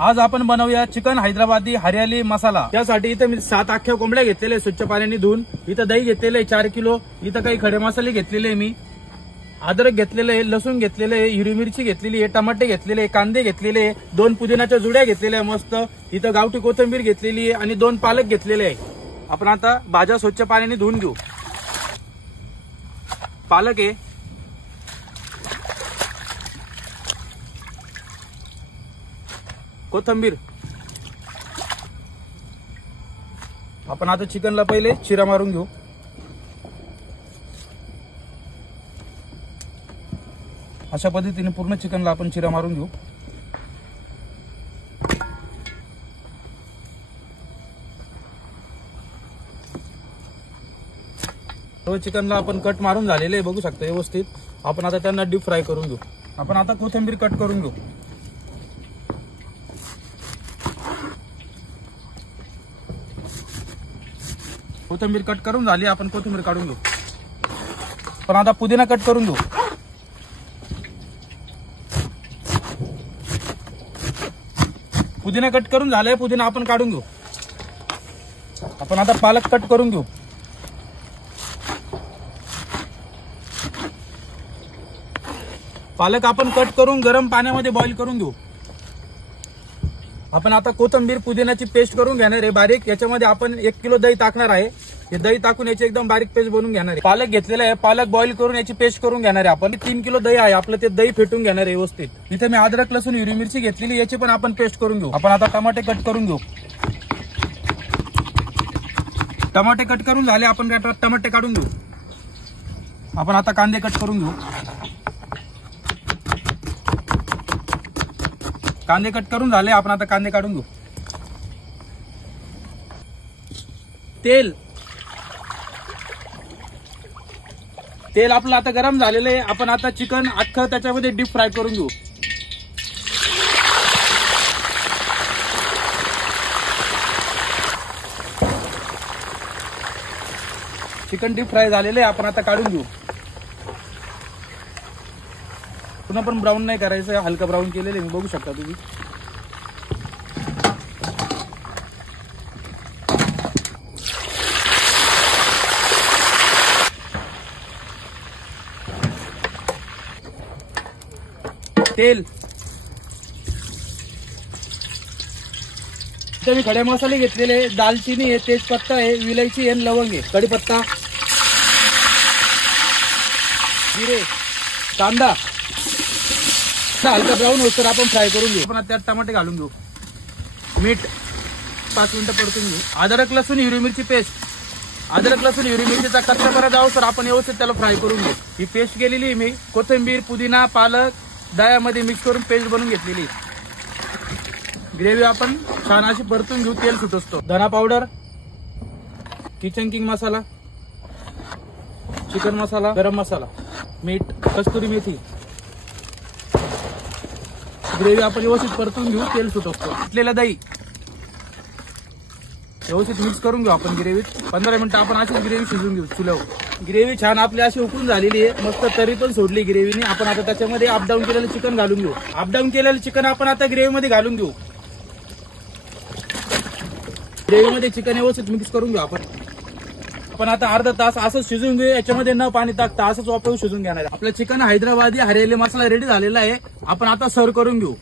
आज आपण बनवूया चिकन हैदराबादी हरियाली मसाला। त्यासाठी इथं मी 7 अख्ख्या कोंबड्या घेतलेले स्वच्छ पाण्याने धुवून, इथं दही घेतलेले 4 किलो, इथं काही खडे मसाले घेतलेले, मी अद्रक घेतलेले, लसूण घेतलेले, हिरवी मिरची घेतलेली, टमाटे घेतलेले, कांदे घेतलेले, 2 पुदिनाच्या जुड्या घेतलेल्या मस्त, इथं गावठी कोथिंबीर घेतलेली आणि 2 पालक घेतलेले आहे। आपण आता भाज्या स्वच्छ पाण्याने धुवून घेऊ। पालक आहे, कोथिंबीर, आपण आता चिकनला पहिले चिरा मारून घेऊ। अशा पद्धतीने पूर्ण चिकनला आपण चिरा मारून घेऊ। तो चिकनला आपण कट मारून झालेले आहे, बघू शकता व्यवस्थित। आपण आता त्यांना डीप फ्राय करून घेऊ। आपण आता कोथिंबीर कट करून घेऊ। कोथिंबीर कट करून झाली, आपण कोथिंबीर काढून घेऊ। पण आता पुदिना कट करून घेऊ। पुदिना कट करून झालाय, पुदिना आपण काढून घेऊ। आपण आता पालक कट करून घेऊ। पालक आपण कट करून गरम पाण्यामध्ये बॉईल करून घेऊ। आपण आता कोथिंबीर पुदिनाची पेस्ट करून घेणार आहे बारीक। याच्यामध्ये आपण 1 किलो दही टाकणार आहे। हे दही टाकून याची एकदम बारीक पेस्ट बनवून घेणार आहे। पालक घेतलेला आहे, पालक बॉईल करून याची पेस्ट करून घेणार आहे आपण। 3 किलो दही आहे आपलं, ते दही फेटून घेणार आहे व्यवस्थित। इथे मी अद्रक लसूण हिरवी मिरची घेतलेली, याची पण आपण पेस्ट करून घेऊ। आपण आता टमाटे कट करून घेऊ। टमाटे कट करून झाले, आपण टमाटे काढून घेऊ। आपण आता कांदे कट करून घेऊ। कांदे कट करून झाले, आपण आता कांदे काढून घेऊ। तेल आपलं आता गरम झालेलं आहे। आपण आता चिकन अख्खं त्याच्यामध्ये डीप फ्राय करून घेऊ। चिकन डीप फ्राय झालेलं आहे, आपण आता काढून घेऊ। पुन्हा पण ब्राऊन नाही करायचं, हलका ब्राऊन केलेलं आहे, बघू शकता तुम्ही। तेल, इथे मी खडे मसाले घेतलेले, दालचिनी आहे, तेजपत्ता आहे, विलायची आहे, लवंग आहे, कढीपत्ता, जिरे, कांदा हलका ब्राऊन होतं आपण फ्राय करून घेऊ। आपण त्यात टमाटे घालून घेऊ, मीठ, 5 मिनिटं परतून घेऊ। अद्रक लसूण हिरवी मिरची पेस्ट, अद्रक लसूण हिरवी मिरचीचा कच्चापणा जाऊ सर आपण व्यवस्थित त्याला फ्राय करून घेऊ। ही पेस्ट केलेली मी कोथिंबीर, पुदिना, पालक दह्यामध्ये मिक्स करून पेस्ट बनवून घेतलेली। ग्रेव्ही आपण छान अशी परतून घेऊ, तेल सुटतो। धना पावडर, किचन किंग मसाला, चिकन मसाला, गरम मसाला, मीठ, कस्तुरी मेथी। ग्रेव्ही आपण व्यवस्थित परतून घेऊ, तेल सुटतो। घेतलेलं दही व्यवस्थित मिक्स करून घेऊ आपण ग्रेव्हीत। 15 मिनिटं आपण अशीच ग्रेव्ही शिजवून घेऊ चुल्यावर। ग्रेव्ही छान आपली अशी उकळून झालेली आहे, मस्त तरी पण सोडली ग्रेव्हीने। आपण आता त्याच्यामध्ये अपडाऊन केलेलं चिकन घालून घेऊ। अपडाऊन केलेलं चिकन आपण आता ग्रेव्हीमध्ये घालून घेऊ। ग्रेव्हीमध्ये चिकन व्यवस्थित मिक्स करून घेऊ आपण आता अर्धा तास असं शिजवून घेऊ। याच्यामध्ये न पाणी टाकता असंच वापरून शिजून घेणार आहे। आपलं चिकन हैदराबादी हरियाली मसाला रेडी झालेला आहे, आपण आता सर्व करून घेऊ।